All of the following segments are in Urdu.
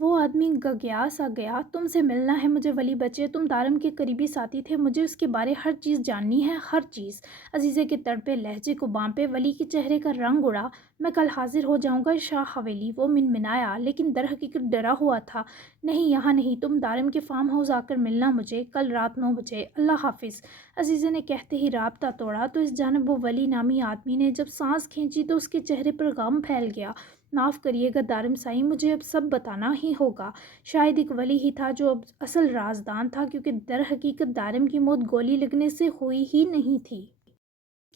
وہ آدمی گگیا سا گیا۔ تم سے ملنا ہے مجھے ولی بچے، تم دارم کے قریبی ساتھی تھے، مجھے اس کے بارے ہر چیز جاننی ہے، ہر چیز۔ عزیزے کے تڑپے لہجے کو بانپے ولی کے چہرے کا رنگ اڑا۔ میں کل حاضر ہو جاؤں گا شاہ حویلی، وہ منمنایا لیکن در حقیقت ڈرا ہوا تھا۔ نہیں یہاں نہیں، تم دارم کے فارم ہاؤس آ کر ملنا مجھے، کل رات 9 بجے، اللہ حافظ۔ عزیزے نے کہتے ہی رابطہ توڑا تو اس جانب وہ ولی نامی آدمی نے جب سانس کھینچی تو اس کے چہرے پر غم پھیل گیا۔ معاف کریے گا دارم سائی، مجھے اب سب بتانا ہی ہوگا۔ شاید ایک ولی ہی تھا جو اب اصل رازدان تھا، کیونکہ در حقیقت دارم کی موت گولی لگنے سے ہوئی ہی نہیں تھی۔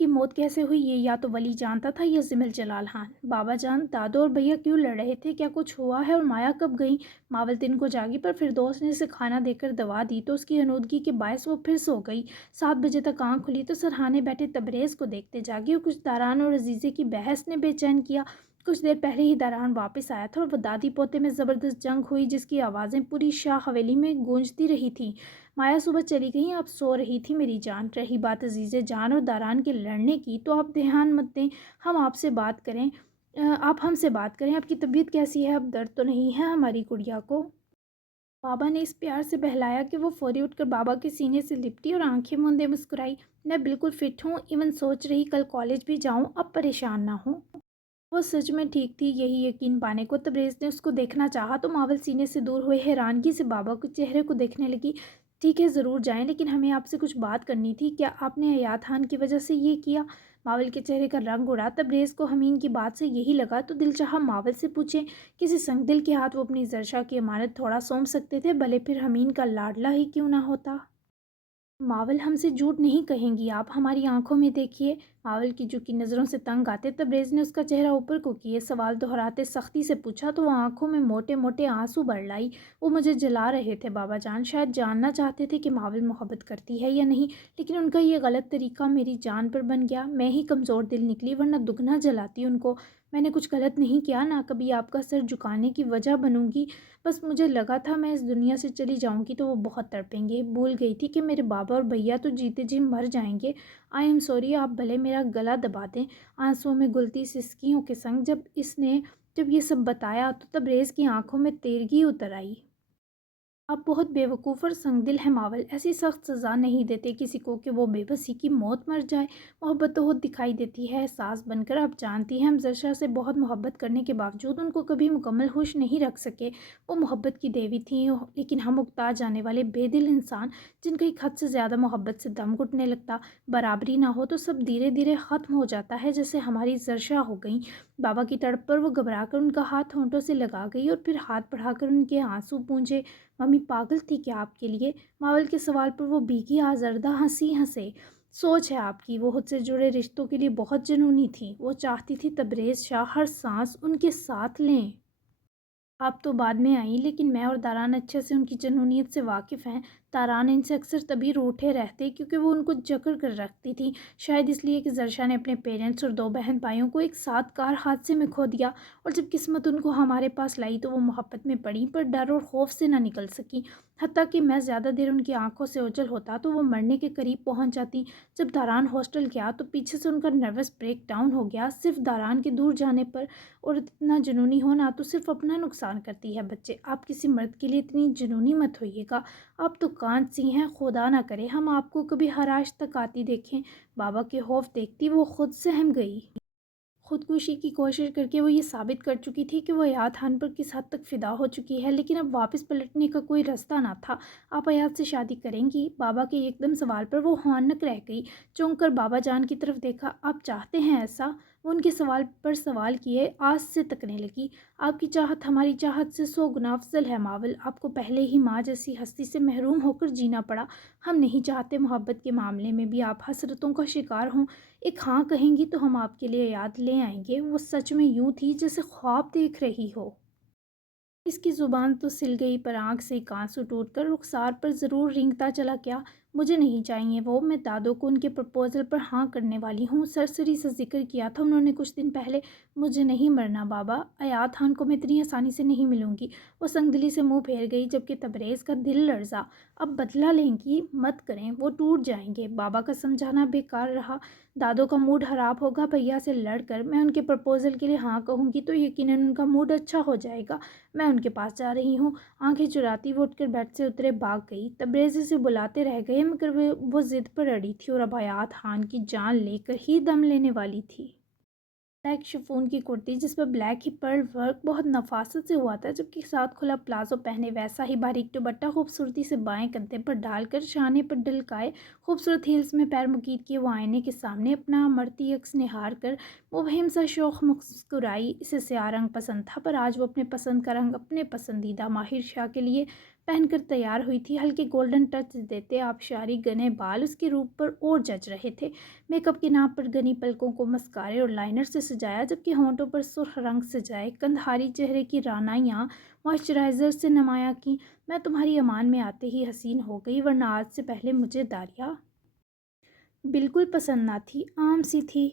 کی موت کیسے ہوئی یہ یا تو ولی جانتا تھا یا زمل جلال خان۔ بابا جان، دادو اور بھیا کیوں لڑ رہے تھے؟ کیا کچھ ہوا ہے؟ اور مایا کب گئی؟ ماول دن کو جاگی پر فردوس نے اسے کھانا دے کر دوا دی تو اس کی انودگی کے باعث وہ پھر سو گئی۔ 7 بجے تک آنکھ کھلی تو سرہانے بیٹھے تبریز کو دیکھتے جاگی اور کچھ داران اور عزیزے کی بحث نے بے چین کیا۔ کچھ دیر پہلے ہی داران واپس آیا تھا اور وہ دادی پوتے میں زبردست جنگ ہوئی جس کی آوازیں پوری شاہ حویلی میں گونجتی رہی تھیں۔ مایا صبح چلی گئی، آپ سو رہی تھی میری جان۔ رہی بات عزیزے جان اور داران کے لڑنے کی تو آپ دھیان مت دیں، ہم آپ سے بات کریں، آپ ہم سے بات کریں، آپ کی طبیعت کیسی ہے؟ اب درد تو نہیں ہے ہماری گڑیا کو؟ بابا نے اس پیار سے بہلایا کہ وہ فوری اٹھ کر بابا کے سینے سے لپٹی اور آنکھیں موندے مسکرائی۔ میں بالکل فٹ ہوں، ایون سوچ رہی کل کالج بھی جاؤں، اب پریشان نہ ہوں۔ وہ سچ میں ٹھیک تھی، یہی یقین پانے کو تبریز نے اس کو دیکھنا چاہا تو ماول سینے سے دور ہوئے حیرانگی سے بابا کے چہرے کو دیکھنے لگی۔ ٹھیک ہے ضرور جائیں، لیکن ہمیں آپ سے کچھ بات کرنی تھی، کیا آپ نے حیات خان کی وجہ سے یہ کیا؟ ماول کے چہرے کا رنگ اڑا۔ تبریز کو حمین کی بات سے یہی لگا تو دل چاہا ماول سے پوچھیں، کسی سنگ دل کے ہاتھ وہ اپنی زرشا کی امانت تھوڑا سونپ سکتے تھے، بھلے پھر حمین کا لاڈلا ہی کیوں نہ ہوتا۔ ماول ہم سے جھوٹ نہیں کہیں گی آپ، ہماری آنکھوں میں دیکھیے۔ ماول کی جھکی نظروں سے تنگ آتے تبریز نے اس کا چہرہ اوپر کو کیے سوال دہراتے سختی سے پوچھا تو وہ آنکھوں میں موٹے موٹے آنسو بڑھ لائی۔ وہ مجھے جلا رہے تھے بابا جان، شاید جاننا چاہتے تھے کہ ماول محبت کرتی ہے یا نہیں، لیکن ان کا یہ غلط طریقہ میری جان پر بن گیا۔ میں ہی کمزور دل نکلی ورنہ دگنا جلاتی ان کو۔ میں نے کچھ غلط نہیں کیا، نہ کبھی آپ کا سر جھکانے کی وجہ بنوں گی، بس مجھے لگا تھا میں اس دنیا سے چلی جاؤں گی تو وہ بہت تڑپیں گے۔ بھول گئی تھی کہ میرے بابا اور بھیا تو جیتے جی مر جائیں گے۔ آئی ایم سوری، آپ بھلے میرا گلا دبا دیں۔ آنسوؤں میں گلتی سسکیوں کے سنگ جب یہ سب بتایا تو تبریز کی آنکھوں میں تیرگی اتر آئی۔ آپ بہت بے وقوف اور سنگ دل ہیں ماول، ایسی سخت سزا نہیں دیتے کسی کو کہ وہ بے بسی کی موت مر جائے۔ محبت تو خود دکھائی دیتی ہے احساس بن کر، آپ جانتی ہیں ہم زرشا سے بہت محبت کرنے کے باوجود ان کو کبھی مکمل خوش نہیں رکھ سکے۔ وہ محبت کی دیوی تھیں، لیکن ہم اکتا جانے والے بے دل انسان جن کا ایک حد سے زیادہ محبت سے دم گھٹنے لگتا، برابری نہ ہو تو سب دھیرے دھیرے ختم ہو جاتا ہے، جیسے ہماری زرشا ہو گئیں۔ بابا کی تڑپ پر وہ گھبرا کر ان کا ہاتھ ہونٹوں سے لگا گئی اور پھر ہاتھ بڑھا کر ان کے آنسو پونچھے۔ ممی پاگل تھی کیا آپ کے لیے؟ ماول کے سوال پر وہ بھیگی آزردہ ہنسی ہنسے۔ سوچ ہے آپ کی، وہ خود سے جڑے رشتوں کے لیے بہت جنونی تھی، وہ چاہتی تھی تبریز شاہ ہر سانس ان کے ساتھ لیں۔ آپ تو بعد میں آئیں، لیکن میں اور داران اچھے سے ان کی جنونیت سے واقف ہیں۔ داران ان سے اکثر تبھی روٹھے رہتے کیونکہ وہ ان کو جکڑ کر رکھتی تھی، شاید اس لیے کہ زرشا نے اپنے پیرنٹس اور 2 بہن بھائیوں کو ایک ساتھ کار حادثے میں کھو دیا، اور جب قسمت ان کو ہمارے پاس لائی تو وہ محبت میں پڑیں پر ڈر اور خوف سے نہ نکل سکیں، حتیٰ کہ میں زیادہ دیر ان کی آنکھوں سے اوجھل ہوتا تو وہ مرنے کے قریب پہنچ جاتی۔ جب داران ہاسٹل گیا تو پیچھے سے ان کا نروس بریک ڈاؤن ہو گیا، صرف داران کے دور جانے پر، اور اتنا جنونی ہونا تو صرف اپنا نقصان کرتی ہے بچے، آپ کسی مرد کے لیے اتنی جنونی مت ہوئیے گا، آپ تو کانٹ سی ہیں، خدا نہ کرے ہم آپ کو کبھی ہراش تک آتی دیکھیں۔ بابا کے خوف دیکھتی وہ خود سہم گئی۔ خودکشی کی کوشش کر کے وہ یہ ثابت کر چکی تھی کہ وہ حیات خان پر کس حد تک فدا ہو چکی ہے، لیکن اب واپس پلٹنے کا کوئی راستہ نہ تھا۔ آپ حیات سے شادی کریں گی؟ بابا کے ایک دم سوال پر وہ حانک رہ گئی، چونک کر بابا جان کی طرف دیکھا۔ آپ چاہتے ہیں ایسا؟ وہ ان کے سوال پر سوال کیے آس سے تکنے لگی۔ آپ کی چاہت ہماری چاہت سے 100 گنا افضل ہے ماول، آپ کو پہلے ہی ماں جیسی ہستی سے محروم ہو کر جینا پڑا، ہم نہیں چاہتے محبت کے معاملے میں بھی آپ حسرتوں کا شکار ہوں۔ ایک ہاں کہیں گی تو ہم آپ کے لیے یاد لے آئیں گے۔ وہ سچ میں یوں تھی جیسے خواب دیکھ رہی ہو۔ اس کی زبان تو سل گئی پر آنکھ سے ایک آنسو ٹوٹ کر رخسار پر ضرور رینگتا چلا گیا۔ مجھے نہیں چاہیے وہ، میں دادو کو ان کے پرپوزل پر ہاں کرنے والی ہوں، سرسری سے ذکر کیا تھا انہوں نے کچھ دن پہلے۔ مجھے نہیں مرنا بابا، ایاد خان کو میں اتنی آسانی سے نہیں ملوں گی۔ وہ سنگ دلی سے منہ پھیر گئی جبکہ تبریز کا دل لرزا۔ اب بدلہ لیں گی؟ مت کریں، وہ ٹوٹ جائیں گے۔ بابا کا سمجھانا بیکار رہا، دادو کا موڈ خراب ہوگا، بھیا سے لڑ کر میں ان کے پرپوزل کے لیے ہاں کہوں گی تو یقیناً ان کا موڈ اچھا ہو جائے گا۔ میں ان کے پاس جا رہی ہوں۔ آنکھیں چراتی وہ اٹھ کر بیڈ سے اترے، بھاگ گئی۔ تبریز اسے بلاتے رہ گئے مگر وہ ضد پر اڑی تھی اور اب ایاد خان کی جان لے کر ہی دم لینے والی تھی۔ بلیک شفون کی کرتی جس پر بلیک ہی پرل ورک بہت نفاست سے ہوا تھا جبکہ ساتھ کھلا پلازو پہنے، ویسا ہی باریک دوپٹہ خوبصورتی سے بائیں کندھے پر ڈال کر شانے پر ڈلکائے، خوبصورت ہیلز میں پیر مکید کیے وہ آئینے کے سامنے اپنا مرتی عکس نہار کر مبہم سا شوق مسکرائی۔ اسے سیاہ رنگ پسند تھا پر آج وہ اپنے پسند کا رنگ اپنے پسندیدہ ماہر شاہ کے لیے پہن کر تیار ہوئی تھی۔ ہلکے گولڈن ٹچ دیتے آبشاری گنے بال اس کے روپ پر اور جچ رہے تھے۔ میک اپ کے نام پر گنی پلکوں کو مسکارے اور لائنر سے سجایا جبکہ ہونٹوں پر سرخ رنگ سجائے، کندھاری چہرے کی رعنائیاں موئسچرائزر سے نمایاں کی۔ میں تمہاری امان میں آتے ہی حسین ہو گئی، ورنہ آج سے پہلے مجھے داریا بالکل پسند نہ تھی، عام سی تھی۔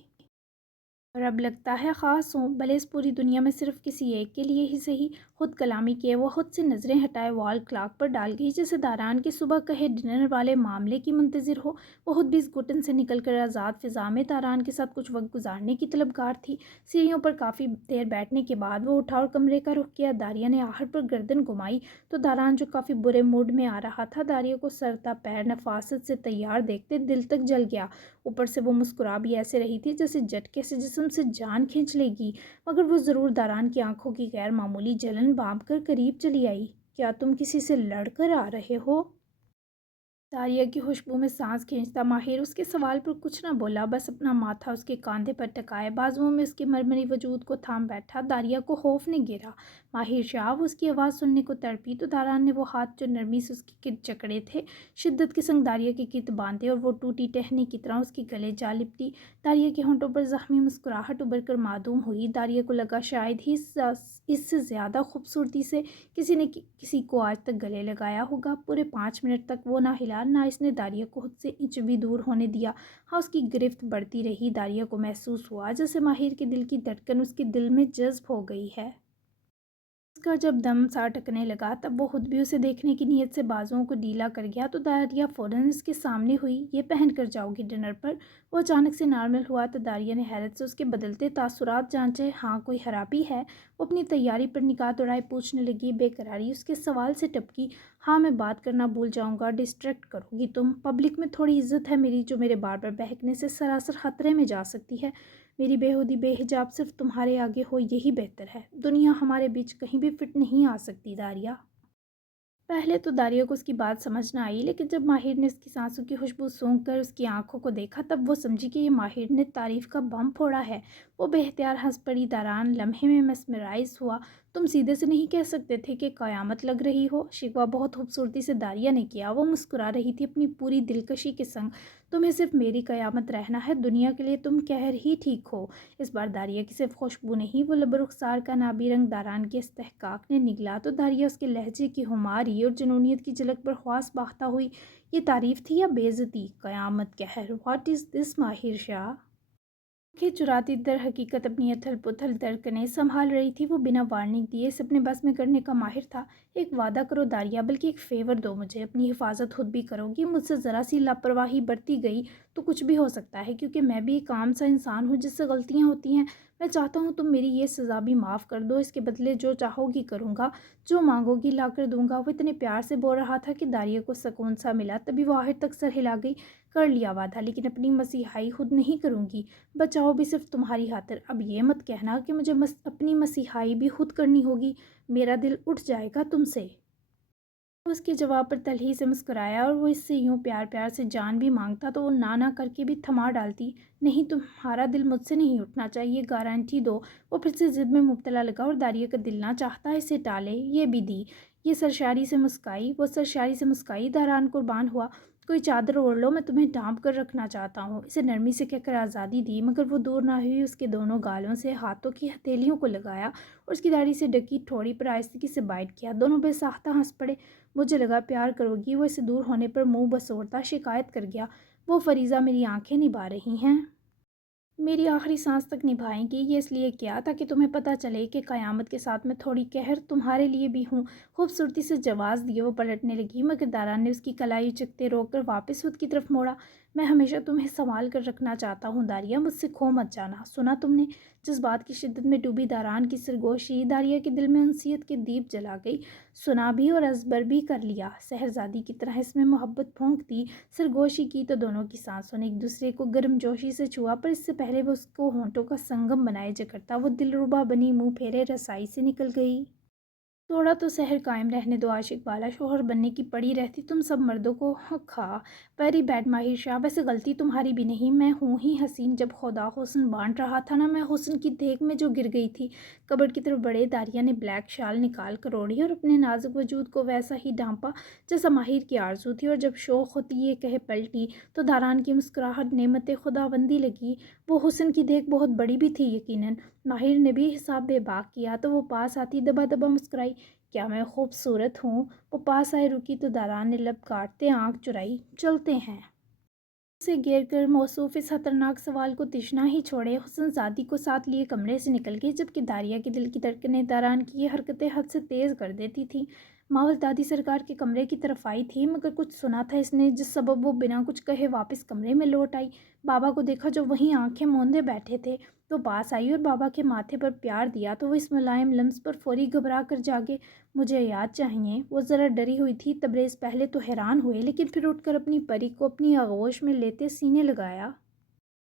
اور اب لگتا ہے خاص ہوں، بھلے اس پوری دنیا میں صرف کسی ایک کے لیے ہی صحیح۔ خود کلامی کیے وہ خود سے نظریں ہٹائے وال کلاک پر ڈال گئی، جیسے داران کے صبح کہے ڈنر والے معاملے کی منتظر ہو۔ وہ خود بھی اس گھٹن سے نکل کر آزاد فضا میں داران کے ساتھ کچھ وقت گزارنے کی طلبگار تھی۔ سیڑھیوں پر کافی دیر بیٹھنے کے بعد وہ اٹھا اور کمرے کا رخ کیا۔ داریا نے آہٹ پر گردن گھمائی تو داران جو کافی برے موڈ میں آ رہا تھا، داریا کو سر تا پیر نفاست سے تیار دیکھتے دل تک جل گیا۔ اوپر سے وہ مسکرا بھی ایسے رہی تھی جیسے جھٹکے سے جسم سے جان کھینچ لے گی، مگر وہ ضرور داران کی آنکھوں کی غیر معمولی جلن بانپ کر قریب چلی آئی۔ کیا تم کسی سے لڑ کر آ رہے ہو؟ داریا کی خوشبو میں سانس کھینچتا ماہر اس کے سوال پر کچھ نہ بولا، بس اپنا ماتھا اس کے کاندھے پر ٹکائے بازوؤں میں اس کے مرمری وجود کو تھام بیٹھا۔ داریا کو خوف نے گھیرا۔ ماہر شاہ، وہ اس کی آواز سننے کو تڑپی تو داران نے وہ ہاتھ جو نرمی سے اس کی گرد جکڑے تھے شدت کے سنگ داریا کی گرد باندھے اور وہ ٹوٹی ٹہنی کی طرح اس کے گلے جا لپٹی۔ داریا کے ہونٹوں پر زخمی مسکراہٹ ابھر کر معدوم ہوئی۔ داریا کو لگا شاید ہی اس سے زیادہ خوبصورتی سے کسی نے کسی کو آج تک گلے لگایا ہوگا۔ پورے 5 منٹ تک وہ نہ ہلا نہ اس نے داریا کو خود سے انچ بھی دور ہونے دیا۔ ہاں، اس کی گرفت بڑھتی رہی۔ داریا کو محسوس ہوا جیسے ماہر کے دل کی دھڑکن اس کے دل میں جذب ہو گئی ہے۔ اس کا جب دم سا اٹکنے لگا تب وہ خود بھی اسے دیکھنے کی نیت سے بازوؤں کو ڈھیلا کر گیا تو داریا فوراً اس کے سامنے ہوئی۔ یہ پہن کر جاؤ گی ڈنر پر؟ وہ اچانک سے نارمل ہوا تو داریا نے حیرت سے اس کے بدلتے تاثرات جانچے۔ ہاں، کوئی خرابی ہے؟ وہ اپنی تیاری پر نگاہ دوڑائے پوچھنے لگی۔ بے قراری اس کے سوال سے ٹپکی۔ ہاں، میں بات کرنا بھول جاؤں گا، ڈسٹریکٹ کرو گی تم۔ پبلک میں تھوڑی عزت ہے میری جو میرے بار بار بہکنے سے سراسر خطرے میں جا سکتی ہے۔ میری بےہودی بے حجاب صرف تمہارے آگے ہو یہی بہتر ہے۔ دنیا ہمارے بیچ کہیں بھی فٹ نہیں آ سکتی داریا۔ پہلے تو داریا کو اس کی بات سمجھ نہ آئی، لیکن جب ماہر نے اس کی سانسوں کی خوشبو سونگھ کر اس کی آنکھوں کو دیکھا تب وہ سمجھی کہ یہ ماہر نے تعریف کا بم پھوڑا ہے۔ وہ بے اختیار ہنس پڑی۔ داران لمحے میں مسمرائز ہوا۔ تم سیدھے سے نہیں کہہ سکتے تھے کہ قیامت لگ رہی ہو؟ شکوہ بہت خوبصورتی سے داریا نے کیا۔ وہ مسکرا رہی تھی اپنی پوری دلکشی کے سنگ۔ تمہیں صرف میری قیامت رہنا ہے، دنیا کے لیے تم قہر ہی ٹھیک ہو۔ اس بار داریا کی صرف خوشبو نہیں، وہ لب رخسار کا نابی رنگ داران کے استحقاق نے نگلا تو داریا اس کے لہجے کی خماری اور جنونیت کی جھلک پر خواص باختہ ہوئی۔ یہ تعریف تھی یا بے عزتی؟ قیامت، قہر، واٹ از دس ماہر شاہ؟ آنکھیں چراتی در حقیقت اپنی اتھل پتھل دھڑکنیں سنبھال رہی تھی۔ وہ بنا وارننگ دیے اسے اپنے بس میں کرنے کا ماہر تھا۔ ایک وعدہ کرو داریا، بلکہ ایک فیور دو مجھے، اپنی حفاظت خود بھی کرو گی۔ مجھ سے ذرا سی لاپرواہی برتی گئی تو کچھ بھی ہو سکتا ہے، کیونکہ میں بھی ایک عام سا انسان ہوں جس سے غلطیاں ہوتی ہیں۔ میں چاہتا ہوں تم میری یہ سزا بھی معاف کر دو، اس کے بدلے جو چاہو گی کروں گا، جو مانگو گی لا کر دوں گا۔ وہ اتنے پیار سے بول رہا تھا کہ داریا کو سکون سا ملا، تبھی وہ آخر تک سر ہلا گئی۔ کر لیا وعدہ، لیکن اپنی مسیحائی خود نہیں کروں گی، بچاؤ بھی صرف تمہاری خاطر۔ اب یہ مت کہنا کہ مجھے اپنی مسیحائی بھی خود کرنی ہوگی، میرا دل اٹھ جائے گا تم سے۔ وہ اس کے جواب پر تلخی سے مسکرایا، اور وہ اس سے یوں پیار پیار سے جان بھی مانگتا تو وہ نہ کر کے بھی تھما ڈالتی۔ نہیں، تمہارا دل مجھ سے نہیں اٹھنا چاہیے، گارنٹی دو۔ وہ پھر سے ضد میں مبتلا لگا اور داریا کا دل نہ چاہتا اسے ٹالے، یہ بھی دی۔ یہ سرشاری سے مسکائی، وہ سرشاری سے مسکائی، داران قربان ہوا، کوئی چادر اوڑھ لو، میں تمہیں ڈھانپ کر رکھنا چاہتا ہوں۔ اسے نرمی سے کہہ کر آزادی دی، مگر وہ دور نہ ہوئی، اس کے دونوں گالوں سے ہاتھوں کی ہتھیلیوں کو لگایا اور اس کی داڑھی سے ڈکی ٹھوڑی پر آہستگی سے بائٹ کیا۔ دونوں بے ساختہ ہنس پڑے۔ مجھے لگا پیار کرو گی، وہ اسے دور ہونے پر منہ بسوڑتا شکایت کر گیا، وہ فریضہ میری آنکھیں نبھا رہی ہیں، میری آخری سانس تک نبھائیں گی۔ یہ اس لیے کیا تاکہ تمہیں پتہ چلے کہ قیامت کے ساتھ میں تھوڑی قہر تمہارے لیے بھی ہوں۔ خوبصورتی سے جواز دیے وہ پلٹنے لگی، مگر داران نے اس کی کلائی اچکتے روک کر واپس خود کی طرف موڑا۔ میں ہمیشہ تمہیں سنبھال کر رکھنا چاہتا ہوں داریہ، مجھ سے کھو مت جانا۔ سنا تم نے؟ جذبات کی شدت میں ڈوبی داران کی سرگوشی داریہ کے دل میں انسیت کے دیپ جلا گئی۔ سنا بھی اور ازبر بھی کر لیا، شہرزادی کی طرح اس میں محبت پھونک دی۔ سرگوشی کی تو دونوں کی سانسوں نے ایک دوسرے کو گرم جوشی سے چھوا، پر اس سے پہلے وہ اس کو ہونٹوں کا سنگم بنائے جکرتا وہ دلربا بنی منہ پھیرے رسائی سے نکل گئی۔ تھوڑا تو سحر قائم رہنے دو، عاشق والا شوہر بننے کی پڑی رہتی تم سب مردوں کو۔ کھا ویری بیڈ ماہر شاہ، ویسے غلطی تمہاری بھی نہیں، میں ہوں ہی حسین، جب خدا حسن بانٹ رہا تھا نا، میں حسن کی دیکھ میں جو گر گئی تھی۔ کبرڈ کی طرف بڑھے، داریہ نے بلیک شال نکال کر اوڑھی اور اپنے نازک وجود کو ویسا ہی ڈھانپا جیسا ماہر کی آرزو تھی، اور جب شوق ہوتی یہ کہے پلٹی تو داران کی مسکراہٹ نعمت خداوندی لگی۔ وہ حسن کی دیکھ بہت بڑی بھی تھی یقیناً، ماہر نے بھی حساب بے باک کیا تو وہ پاس آتی دبا دبا مسکرائی۔ کیا میں خوبصورت ہوں؟ وہ پاس آئے رکی تو داران نے لب کاٹتے آنکھ چرائی۔ چلتے ہیں۔ اسے گھیر کر موصوف اس خطرناک سوال کو تشنا ہی چھوڑے، حسن زادی کو ساتھ لیے کمرے سے نکل گئی، جبکہ داریہ کے دل کی دھڑکنیں داران کی یہ حرکتیں حد سے تیز کر دیتی تھیں۔ ماول دادی سرکار کے کمرے کی طرف آئی تھی، مگر کچھ سنا تھا اس نے، جس سبب وہ بنا کچھ کہے واپس کمرے میں لوٹ آئی۔ بابا کو دیکھا جو وہیں آنکھیں موندے بیٹھے تھے، تو پاس آئی اور بابا کے ماتھے پر پیار دیا تو وہ اس ملائم لمس پر فوری گھبرا کر جاگے۔ مجھے یاد چاہیے۔ وہ ذرا ڈری ہوئی تھی، تبریز پہلے تو حیران ہوئے، لیکن پھر اٹھ کر اپنی پری کو اپنی آغوش میں لیتے سینے لگایا۔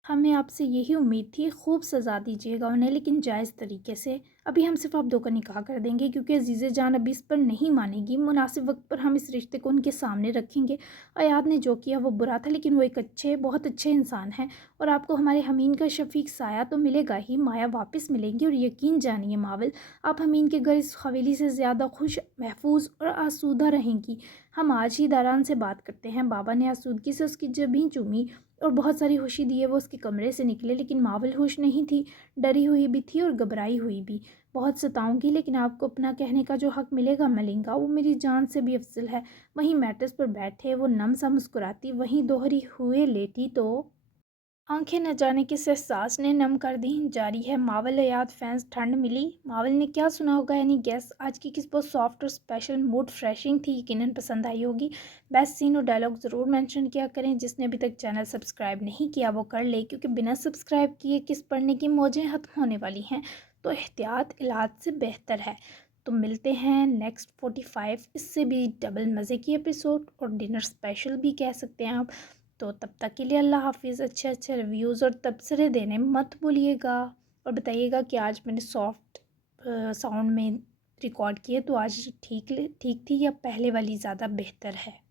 ہمیں آپ سے یہی امید تھی، خوب سزا دیجیے گا انہیں، لیکن جائز طریقے سے۔ ابھی ہم صرف آپ دو کا نکاح کر دیں گے، کیونکہ عزیز جان ابھی اس پر نہیں مانے گی۔ مناسب وقت پر ہم اس رشتے کو ان کے سامنے رکھیں گے۔ ایاد نے جو کیا وہ برا تھا، لیکن وہ ایک بہت اچھے انسان ہیں، اور آپ کو ہمارے حمین کا شفیق سایہ تو ملے گا ہی، مایا واپس ملیں گی، اور یقین جانیے ماول، آپ حمین کے گھر اس حویلی سے زیادہ خوش، محفوظ اور آسودہ رہیں گی۔ ہم آج ہی داران سے بات کرتے ہیں۔ بابا نے آسودگی سے اس کی جبیں چومی اور بہت ساری خوشی دیے وہ اس کے کمرے سے نکلے، لیکن ماول خوش نہیں تھی، ڈری ہوئی بھی تھی اور گھبرائی ہوئی بھی۔ بہت ستاؤں گی، لیکن آپ کو اپنا کہنے کا جو حق ملے گا ملیں گا، وہ میری جان سے بھی افضل ہے۔ وہیں میٹرس پر بیٹھے وہ نم سا مسکراتی، وہیں دوہری ہوئے لیٹی تو آنکھیں نہ جانے کس احساس نے نم کر دیں۔ جاری ہے ماول ایاد فینس ٹھنڈ ملی؟ ماول نے کیا سنا ہوگا، اینی گیس؟ آج کی کس بہت سافٹ اور اسپیشل موڈ فریشنگ تھی، یقیناً پسند آئی ہوگی۔ بیسٹ سین اور ڈائلاگ ضرور مینشن کیا کریں۔ جس نے ابھی تک چینل سبسکرائب نہیں کیا وہ کر لے، کیونکہ بنا سبسکرائب کیے کس پڑھنے کی موجیں ختم ہونے والی ہیں، تو احتیاط علاج سے بہتر ہے۔ تو ملتے ہیں نیکسٹ 45 اس سے بھی ڈبل مزے کی ایپیسوڈ اور ڈنر اسپیشل بھی کہہ سکتے ہیں آپ۔ تو تب تک کے لیے اللہ حافظ۔ اچھے ریویوز اور تبصرے دینے مت بھولیے گا، اور بتائیے گا کہ آج میں نے سافٹ ساؤنڈ میں ریکارڈ کیے تو آج ٹھیک تھی یا پہلے والی زیادہ بہتر ہے۔